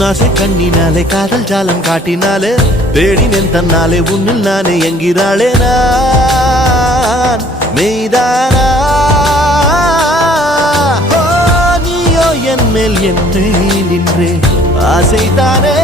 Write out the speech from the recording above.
உன்னாசை கண்ணினாலே காதல் ஜாலம் காட்டினாலே தேடினேன் தன்னாலே உன்னில் நானே என்கிறாளே நான் மெய்தானா நீயோ என் மேல் என்னே நின்றே ஆசைதானே